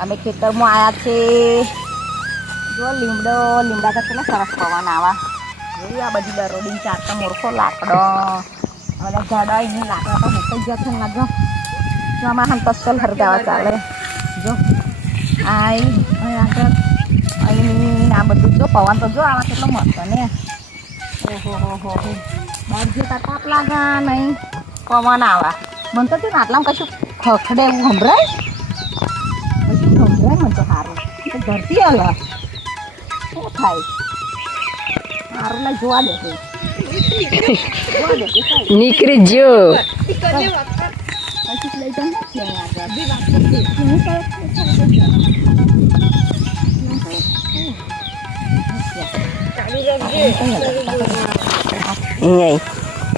અમે ખેતરમાં આવ્યા છે. જો લીમડો, લીમડા તો કેટલા સરસ પવન આવા. જોયું આ બધી દરોડી ચારતો મોરખો લાકડો. અને ઝાડા એની લાકડા તો મુકાઈ ગયા છે ના જો. આમાં હમ હરગાવા ચાલે. જો. અહીં આગળ અહીં આ બધું જો પવન તો જો આવા કેટલો મસ્ત ને. ઓહો, હો હો હો. બહાર જતા તાપ લાગા નહીં. પવન આવા. મને તો ને આટલામાં કશું ખખડે એવું સંભળાય? કશું સંભળાય મને તો સારું તો ધરતી હલ શું થાય સારું ને જોવા દે છે. જોવા દે છે કાંઈ. નીકળી જો કશું લઈ તો નથી અહીં આગળ. શું કરે? અહીંયા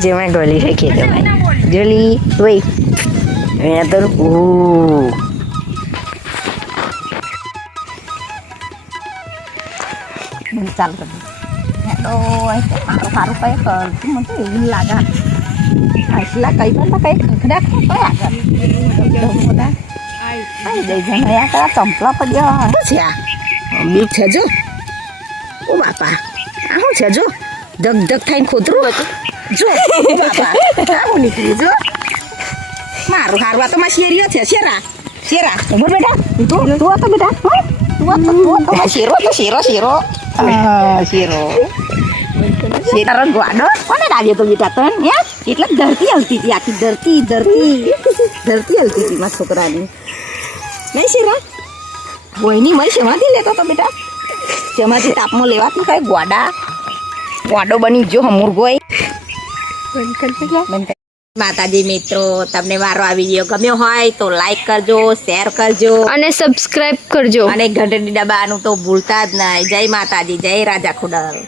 જેમાં ડોલી રાખીએ તમે ડોલી વઈ અહીંયા તો ઓ ચાલુ કરી. તો મારું સારું કંઈ કરતું મને તો એવું લાગે. કઈ પણ કઈ ખખડ્યા ખો કઈ આગળ બધા કઈ દઈ જણ યા કયા ચંપલા પડ્યા. શું છે આ? બીક છે જો. ઓ બાપા આ શું છે જો? ધક ધક થઈને ખોતરું? હતું જો બાપા આ હું નીકળી જો. મારું હારવા તો માં શેરીઓ છે શેરા શેરા. ઉભર બેટા તું તું તો બેટા? તું શેરો તો શેરો શેરો. શેરો શેરો ગોડો કોને લાવ્યો તો બેટા તન હે એટલે ધરતી હલતી હતી આખી ધરતી ધરતી ધરતી હલતી હતી મારા છોકરાની નહીં શેરા કોઈની મળી શેમાંથી લેતો તો બેટા શેમાંથી તાપમાં લેવાતું કઈ ગોડા ગોડો બની જો હમુર ગોય બંધ કર. માતાજી મિત્રો તમને મારો આ વીડિયો ગમ્યો હોય તો લાઈક કરજો શેર કરજો. અને સબસ્ક્રાઇબ કરજો. અને ઘંટડી દબાવવાનું તો ભૂલતા જ નહીં. જય માતાજી જય રાજા ખુડલ.